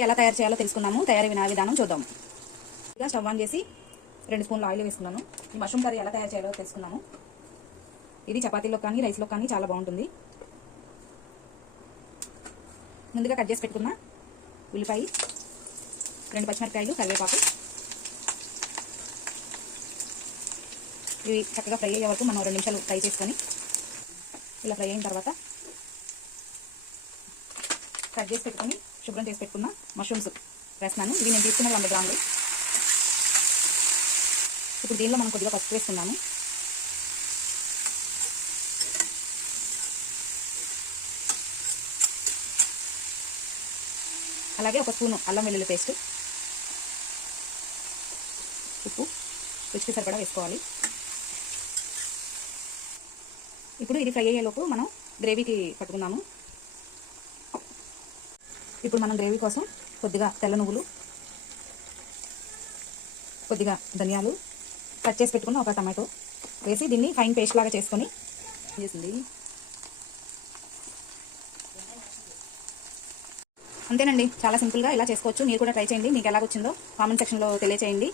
ఎలా తయారు చేయాలో తెలుసుకుందాము. తయారీ విధానం చూద్దాము. ఇక స్టవ్ ఆన్ చేసి 2 స్పూన్ల ఆయిల్ వేసుకున్నాను. ఈ మష్రూమ్ కర్రీ ఎలా తయారు చేయాలో తెలుసుకుందాము. ఇది చపాతీలో కానీ రైస్లో కానీ చాలా బాగుంటుంది. ముందుగా కట్ చేసి పెట్టుకున్న ఉల్లిపాయ, 2 పచ్చిమిరపకాయలు, కరివేపాకు, ఇవి చక్కగా ఫ్రై అయ్యే వరకు మనం 2 నిమిషాలు ఫ్రై చేసుకొని, ఇలా ఫ్రై అయిన తర్వాత కట్ చేసి పెట్టుకొని శుభ్రం చేసి పెట్టుకున్న మష్రూమ్స్ వేస్తున్నాను. ఇవి నేను తీసుకున్న 100 గ్రాములు. ఇప్పుడు దీనిలో మనం కొద్దిగా పసుపు వేస్తున్నాము. అలాగే 1 స్పూను అల్లం వెల్లుల్లి పేస్ట్, ఉప్పు రుచికి సరిపడా వేసుకోవాలి. ఇప్పుడు ఇది ఫ్రై అయ్యేలోపు మనం గ్రేవీకి పట్టుకుందాము. ఇప్పుడు మనం గ్రేవీ కోసం కొద్దిగా తెల్ల నువ్వులు, కొద్దిగా ధనియాలు, కట్ చేసి పెట్టుకున్న ఒక టమాటో వేసి దీన్ని ఫైన్ పేస్ట్ లాగా చేసుకొని చేసింది. అంతేనండి, చాలా సింపుల్గా ఇలా చేసుకోవచ్చు. మీరు కూడా ట్రై చేయండి. మీకు ఎలా వచ్చిందో కామెంట్ సెక్షన్లో తెలియచేయండి.